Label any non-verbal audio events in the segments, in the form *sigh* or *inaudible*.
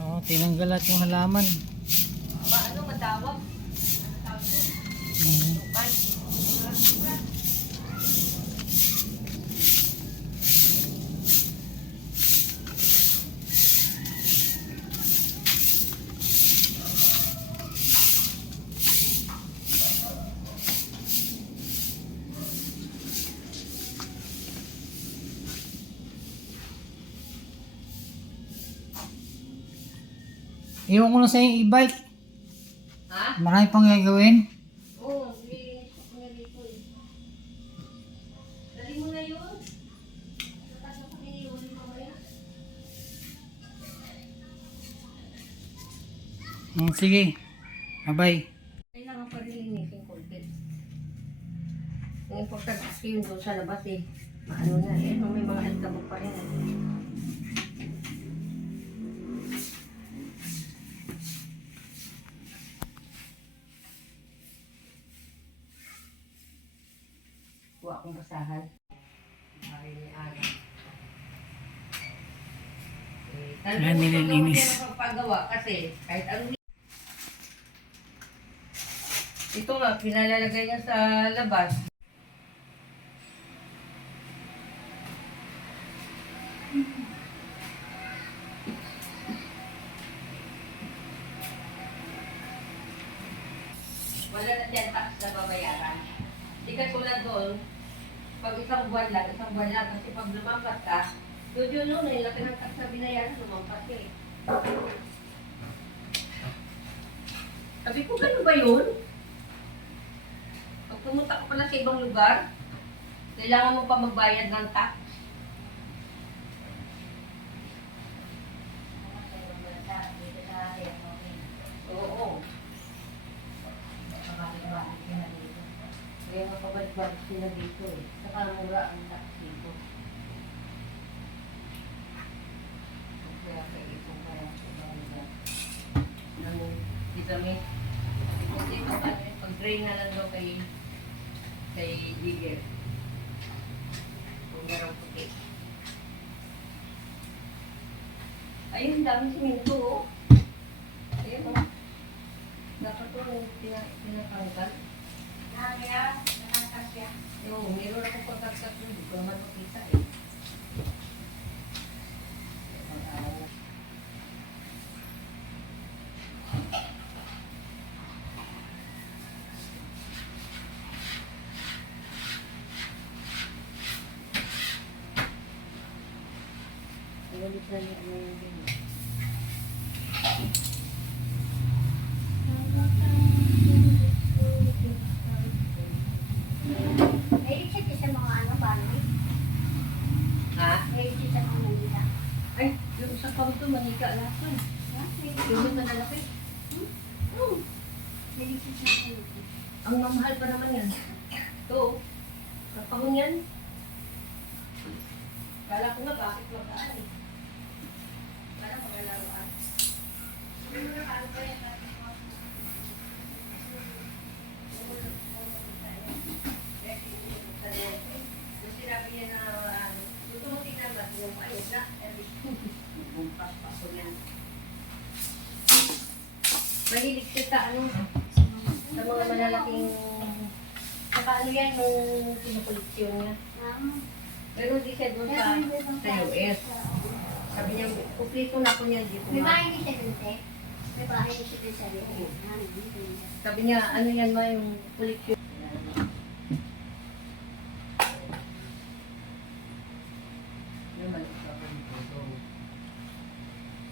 Oo, tinanggal lahat yung halaman. Ma, ano, matawag? Mm. Iwan ko na sa yung e-bike. Ha? Marami pang gagawin. Oo, ko na dito eh. Dali mo na yun. Tapos ako niliwan mo mamaya. Mm, sige. Bye-bye. Kailangan pa rin ko ulit. Ang importante kasi yun doon sa labas eh. Maano na eh, may mga alikabok pa rin. eh. Akong basahan. Tayo ng pagpagawa kasi kahit anong ito nga, pinalalagay niya sa labas. Pag isang buwan lang, isang buwan lang, kasi pag lumampas ka, yun yun noon, eh, laki ng tax na binayaran, lumampas eh. Sabi ko, gano'n ba yun? Pag pumunta ka pala sa ibang lugar, kailangan mo pa magbayad ng tax. Oo. Mapabalik-balik sila dito eh. Saka mura ang tax dito. Kaya kaya ito kaya sa lugar. Ano, vitamin. Kasi ito ano, pag-drain na lang daw kay kay Digger. Kung meron puti. Ayun, dami siminto oh. Ayun oh. Dapat to tina- tinatanggal. Kaya, nakangkas siya. Yung, pagkaksak doon, hindi ko naman makita eh. Ayun, isa niya, ano yung ganyan. May check sa mga ano, bali. Ha? May check sa mga Manila. Ay, yung sa lahat to. eh. Ha? Yung sa lalaki. Hmm. Sa mga Manila. Ang mamahal pa naman yan. Ito, kapahon yan. Kala ko nga bakit magaan eh. Kala magalaroan. Yung sinabi niya na, ano, gusto mo tingnan ba? Yung ayos na. Bumpas pa ko yan. Mahilig siya sa ano, sa mga malalaking saka ano yan nung kinukoleksyon niya. Pero hindi siya doon sa, sa US. Sabi niya, kumpleto na ako niyan dito. May ma." bahay din siya te. May bahay din siya dun sa. Sabi niya, ano yan ma yung koleksyon. Yung maliit pa pa yung photo.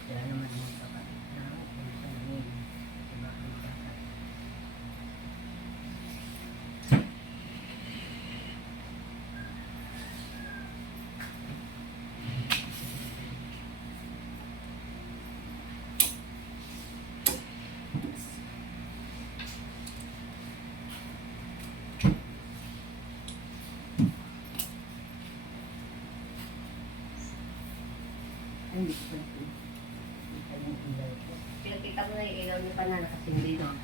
Kaya naman yung kapatid na kung saan yun. Diba? Ay, hindi ko ito. Kita yung ilaw ko. Pinakita mo na yung ilaw niya pa na nakasindi, no?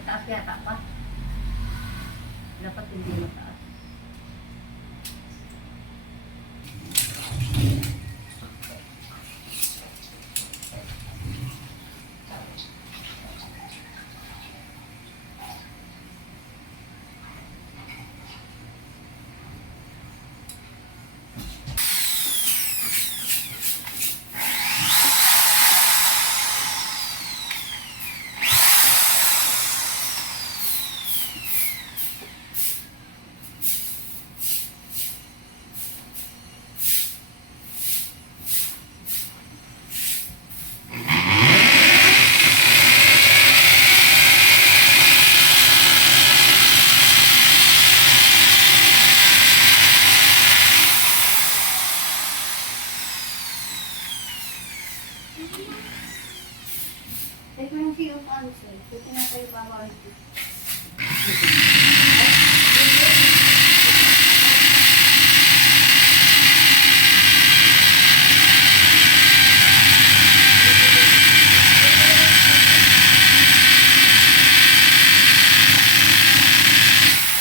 Mataas yata pa. Dapat hindi mataas. Ito yung siyo pa ano sir. Ito na kayo babawin ko.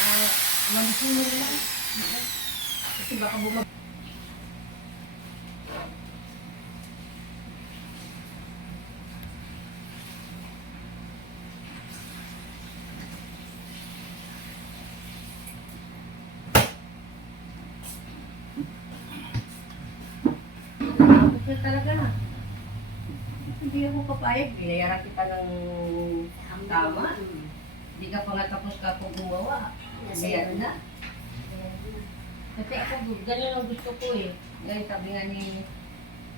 Ah, malisin mo lang. Kasi baka bumag... Kasi talaga na. Hindi ako papayag. Binayaran kita ng tama. Hindi ka pa nga tapos ka po gumawa. Kaya na. Kasi ako, ganun ang gusto ko eh. Ngayon sabi nga ni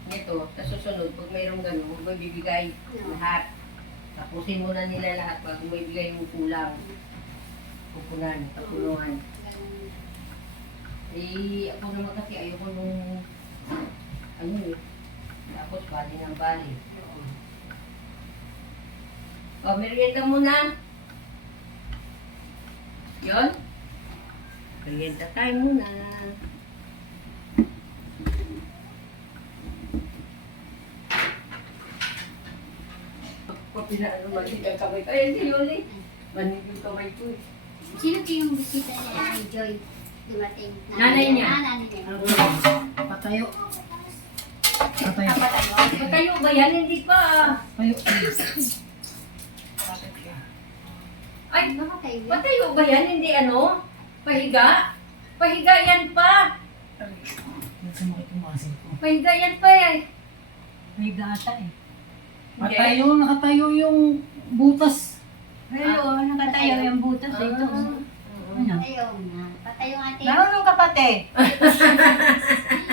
nito, sa susunod, pag mayroong ganun, huwag mo bibigay lahat. Tapusin mo na nila lahat bago mo ibigay yung kulang. Kukunan, kapulungan. Eh, ako naman kasi ayoko nung, ano eh, bali ng bali. O, merienda muna. Yon? Merienda tayo muna. Kapila, ano, malit ang kamay ko. Ay, hindi yun eh. Manig yung kamay ko eh. Sino po yung bisita niya kay Joy? Dumating. Nanay niya. Ah, nanay niya. Patayo. Patayo. Ano? Patayo ba yan? Hindi pa. Patayo. Ay, patayo ba yan? Hindi ano? Pahiga? Pahiga yan pa. Kasi makitumasin ko. Pahiga yan pa eh. May gata eh. Patayo, nakatayo yung butas. Hello, nakatayo yung butas Ah. ito. Ano? Ayaw na. Patay yung ate. Marunong ka pati. *laughs*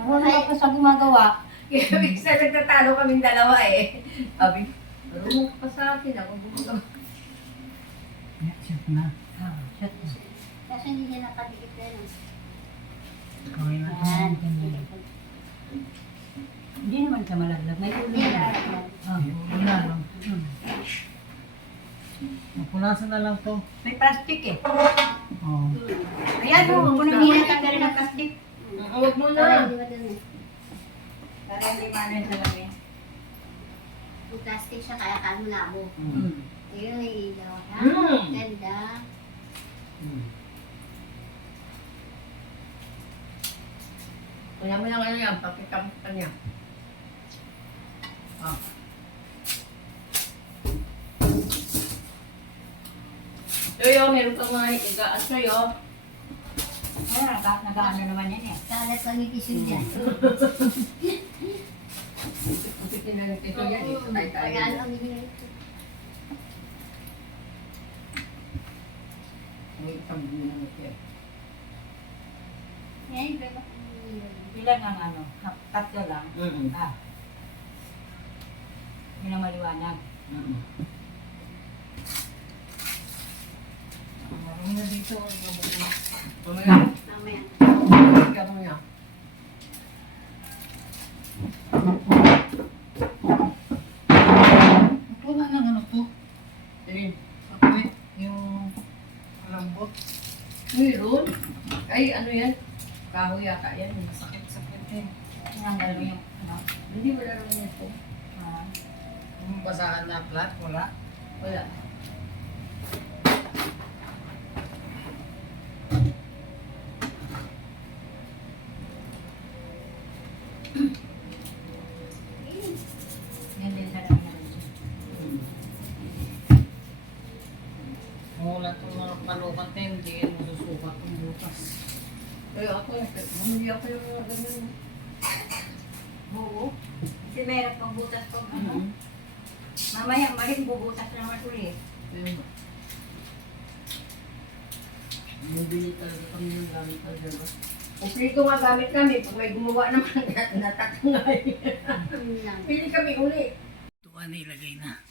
Marunong ka sa gumagawa. Kaya minsan nagtatalo kaming dalawa eh. Sabi, marunong ka pa sa akin. Ako gusto. Yeah, shoot na. Ah, shit. Kasi hindi niya nakadikit na yun. Okay na. Hindi naman ka malaglag. May ulo na. na. Ah, Wala, no? hmm. Mapunasan na lang to. May plastic eh. Oh. Ayan mo, huwag mo nang hinatanggalin ng plastic. Huwag mo na. hindi ba dun eh. Para hindi manan sa lamin. Yung plastic siya kaya kamo labo. Mm. Ayun may ilaw. Ha? Mm. Ganda. Mm. Kuya mo lang ano yan. Pakita mo kanya. Ah. Yoyo, meron kang mga higaan sa'yo. Ay, naga, nagaano naman yan eh. Kalat kami kisyon dyan. Pusitin na ng tito yan. eh. Patay tayo. Kaya ano ko. May isang siya. Yan, iba ba? Bilang ang ano, hap- tatlo lang. Mm-mm. Ah. Yun ang maliwanag. Mm-mm. Marami na dito. Ibabok na. Mamaya. Mamaya. Kaya mo niya. Wala nang ano to. Alin? Kapit. Yung lambot. Meron? Ay, ano yan? Kahoy yata yan. eh. Sakit-sakit eh. Tinanggal mo yung ano. Hindi wala naman yan po. Ah. Yung basahan na flat, wala. Wala. Yan din sa lamin. Kung wala itong mga panukan tayo, hindi yan masusukat yung butas. Kaya ako, bumili ako yung mga ganyan. Oo. Kasi meron pang butas pag ano. Mhm. Mamaya, maling bubutas naman ulit. Ayun ba? Bumili talaga kami ng gamit ko, diba? Kung pili ko nga gamit kami, pag may gumawa naman, *laughs* natatangay. Pili kami uli. Ito ka nilagay na.